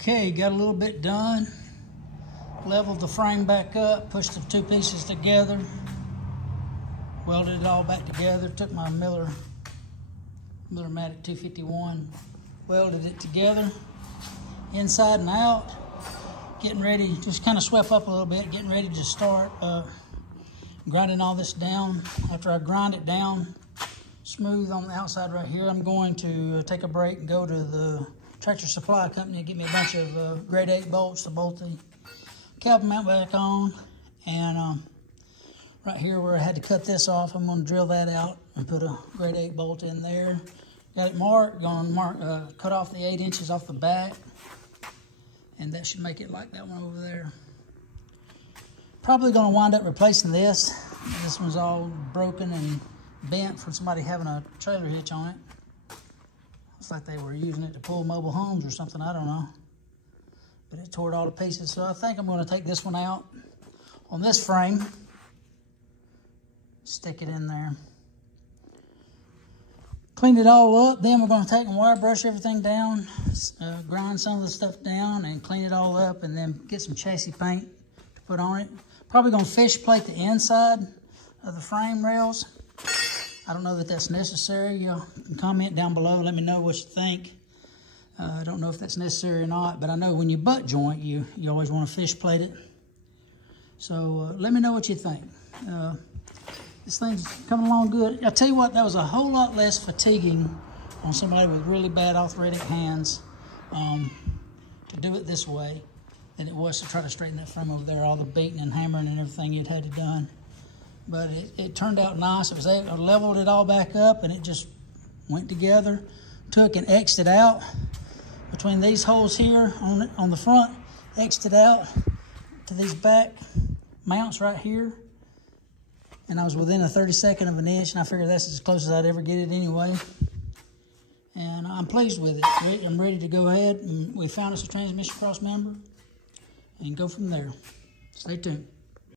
Okay, got a little bit done. Leveled the frame back up, pushed the two pieces together, welded it all back together, took my Millermatic 251, welded it together, inside and out, getting ready, just kind of swept up a little bit, getting ready to start grinding all this down. After I grind it down smooth on the outside right here, I'm going to take a break and go to the Tractor Supply Company and get me a bunch of grade 8 bolts to bolt the cab mount back on. And right here where I had to cut this off, I'm going to drill that out and put a grade 8 bolt in there. Got it marked, going to cut off the 8 inches off the back, and that should make it like that one over there. Probably going to wind up replacing this. This one's all broken and bent from somebody having a trailer hitch on it. Looks like they were using it to pull mobile homes or something, I don't know. But it tore it all to pieces, so I think I'm going to take this one out on this frame, stick it in there, clean it all up. Then we're going to take and wire brush everything down, grind some of the stuff down and clean it all up, and then get some chassis paint to put on it. Probably going to fish plate the inside of the frame rails. I don't know that that's necessary. You can comment down below, let me know what you think. I don't know if that's necessary or not, but I know when you butt joint, you always want to fish plate it. So let me know what you think. This thing's coming along good. I'll tell you what, that was a whole lot less fatiguing on somebody with really bad arthritic hands to do it this way than it was to try to straighten that frame over there, all the beating and hammering and everything you'd had to done. But it turned out nice. I leveled it all back up and it just went together. Took and X'd it out between these holes here on the front, X'd it out to these back mounts right here. And I was within a 32nd of an inch, and I figured that's as close as I'd ever get it anyway. And I'm pleased with it. I'm ready to go ahead, and we found us a transmission cross member and go from there. Stay tuned.